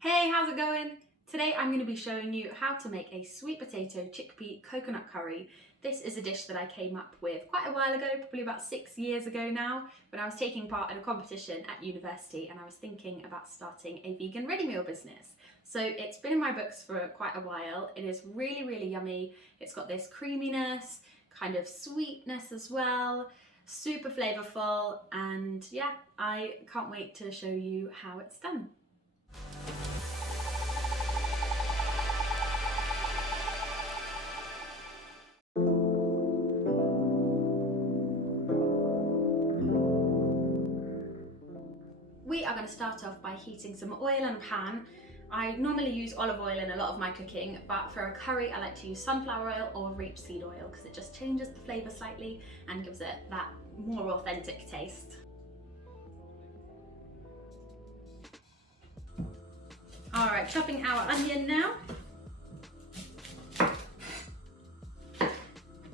Hey, how's it going? Today I'm going to be showing you how to make a sweet potato chickpea coconut curry. This is a dish that I came up with quite a while ago, probably about 6 years ago now, when I was taking part in a competition at university and I was thinking about starting a vegan ready meal business. So it's been in my books for quite a while. It is really, really yummy. It's got this creaminess, kind of sweetness as well, super flavorful, and yeah, I can't wait to show you how it's done. We are going to start off by heating some oil in a pan. I normally use olive oil in a lot of my cooking, but for a curry I like to use sunflower oil or rapeseed oil because it just changes the flavour slightly and gives it that more authentic taste. Alright, chopping our onion now.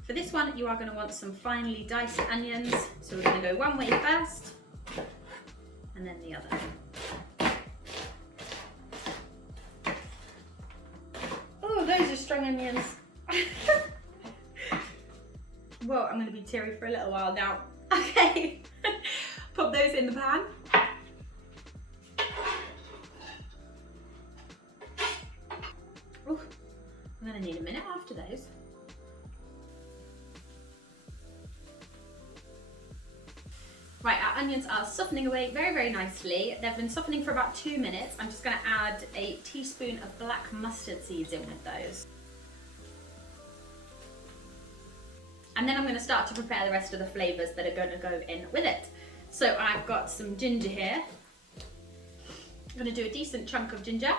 For this one you are going to want some finely diced onions, so we're going to go one way first and then the other. Oh, those are strong onions. Well, I'm going to be teary for a little while now. Okay, pop those in the pan. Oh, I'm going to need a minute after those. Right, our onions are softening away very, very nicely. They've been softening for about 2 minutes. I'm just going to add a teaspoon of black mustard seeds in with those. And then I'm going to start to prepare the rest of the flavours that are going to go in with it. So I've got some ginger here. I'm going to do a decent chunk of ginger.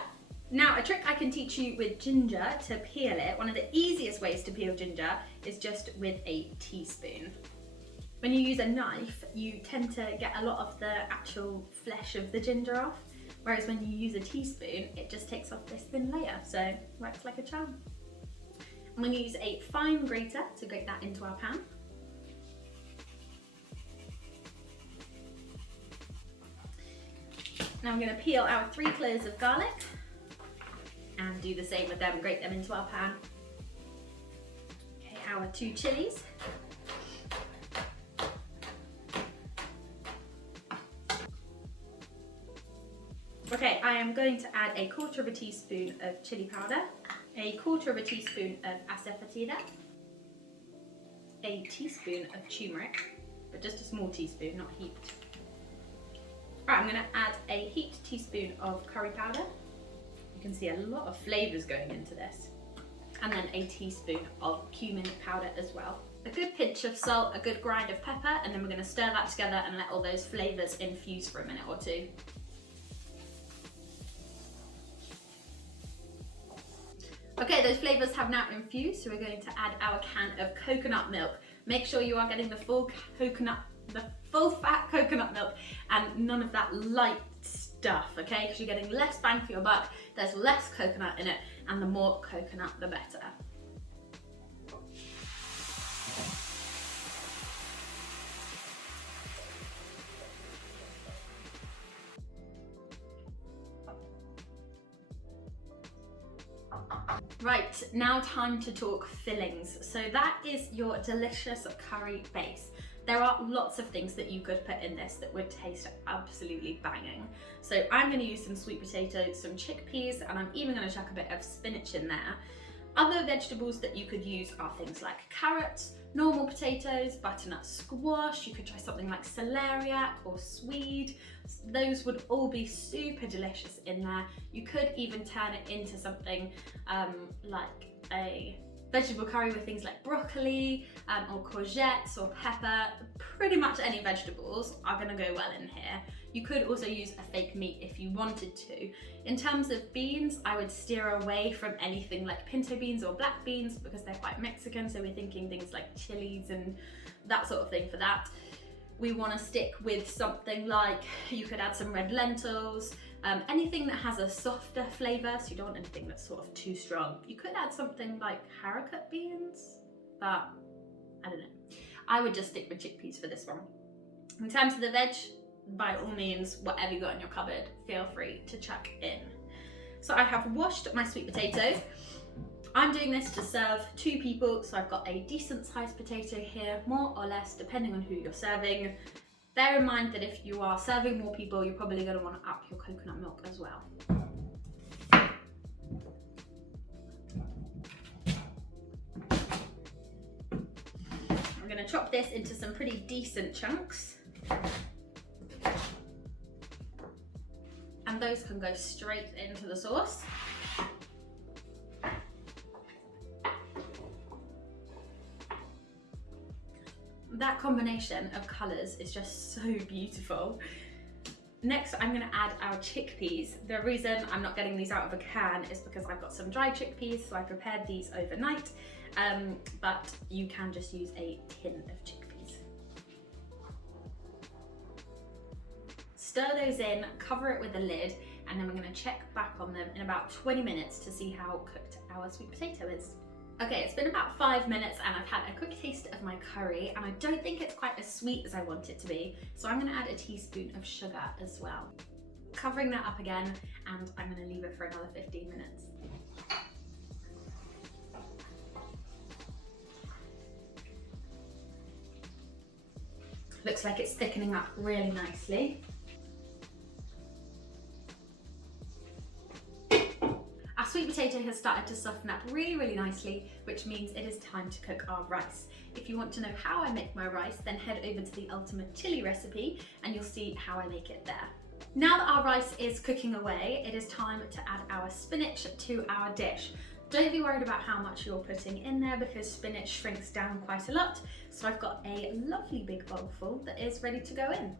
Now, a trick I can teach you with ginger to peel it, one of the easiest ways to peel ginger is just with a teaspoon. When you use a knife, you tend to get a lot of the actual flesh of the ginger off, whereas when you use a teaspoon, it just takes off this thin layer, so it works like a charm. I'm going to use a fine grater to grate that into our pan. Now I'm going to peel our 3 cloves of garlic and do the same with them, grate them into our pan. Okay, our 2 chilies. Okay, I am going to add a 1/4 teaspoon of chili powder, a 1/4 teaspoon of asafoetida, a teaspoon of turmeric, but just a small teaspoon, not heaped. Right, I'm going to add a heaped teaspoon of curry powder. You can see a lot of flavours going into this. And then a teaspoon of cumin powder as well. A good pinch of salt, a good grind of pepper, and then we're going to stir that together and let all those flavours infuse for a minute or two. Okay, those flavours have now infused, so we're going to add our can of coconut milk. Make sure you are getting the full fat coconut milk and none of that light stuff, okay? Because you're getting less bang for your buck, there's less coconut in it, and the more coconut, the better. Right, now time to talk fillings. So that is your delicious curry base. There are lots of things that you could put in this that would taste absolutely banging. So I'm going to use some sweet potatoes, some chickpeas, and I'm even going to chuck a bit of spinach in there. Other vegetables that you could use are things like carrots, normal potatoes, butternut squash. You could try something like celeriac or swede. Those would all be super delicious in there. You could even turn it into something like a vegetable curry with things like broccoli or courgettes or pepper. Pretty much any vegetables are going to go well in here. You could also use a fake meat if you wanted to. In terms of beans, I would steer away from anything like pinto beans or black beans because they're quite Mexican, so we're thinking things like chilies and that sort of thing for that. We want to stick with something like, you could add some red lentils, anything that has a softer flavour, so you don't want anything that's sort of too strong. You could add something like haricot beans, but I don't know. I would just stick with chickpeas for this one. In terms of the veg, by all means, whatever you got in your cupboard, feel free to chuck in. So I have washed my sweet potato. I'm doing this to serve 2 people, so I've got a decent sized potato here, more or less, depending on who you're serving. Bear in mind that if you are serving more people, you're probably going to want to up your coconut milk as well. I'm going to chop this into some pretty decent chunks. And those can go straight into the sauce. That combination of colours is just so beautiful. Next, I'm going to add our chickpeas. The reason I'm not getting these out of a can is because I've got some dried chickpeas, so I prepared these overnight, but you can just use a tin of chickpeas. Stir those in, cover it with a lid, and then we're going to check back on them in about 20 minutes to see how cooked our sweet potato is. Okay, it's been about 5 minutes and I've had a quick taste of my curry, and I don't think it's quite as sweet as I want it to be, so I'm going to add a teaspoon of sugar as well. Covering that up again, and I'm going to leave it for another 15 minutes. Looks like it's thickening up really nicely. Our sweet potato has started to soften up really nicely, which means it is time to cook our rice. If you want to know how I make my rice, then head over to the ultimate chili recipe and you'll see how I make it there. Now that our rice is cooking away, it is time to add our spinach to our dish. Don't be worried about how much you're putting in there because spinach shrinks down quite a lot. So I've got a lovely big bowl full that is ready to go in.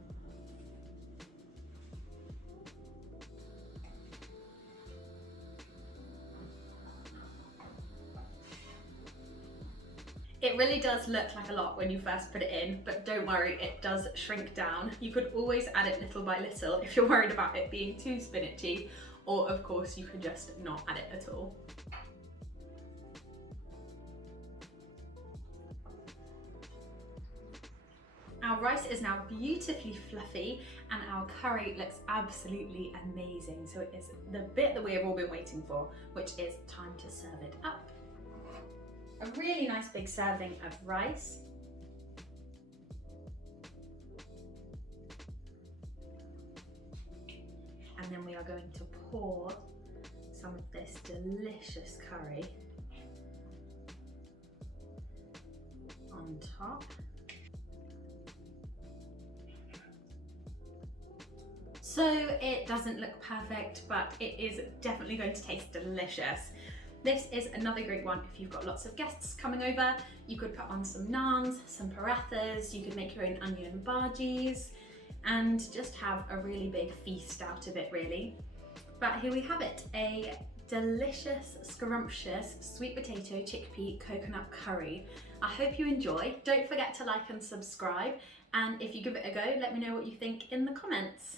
It really does look like a lot when you first put it in, but don't worry, it does shrink down. You could always add it little by little if you're worried about it being too spinachy, or of course you could just not add it at all. Our rice is now beautifully fluffy and our curry looks absolutely amazing. So it is the bit that we have all been waiting for, which is time to serve it up. A really nice big serving of rice. And then we are going to pour some of this delicious curry on top. So it doesn't look perfect, but it is definitely going to taste delicious. This is another great one if you've got lots of guests coming over. You could put on some naans, some parathas, you could make your own onion bhajis, and just have a really big feast out of it really. But here we have it, a delicious, scrumptious sweet potato chickpea coconut curry. I hope you enjoy. Don't forget to like and subscribe, and if you give it a go, let me know what you think in the comments.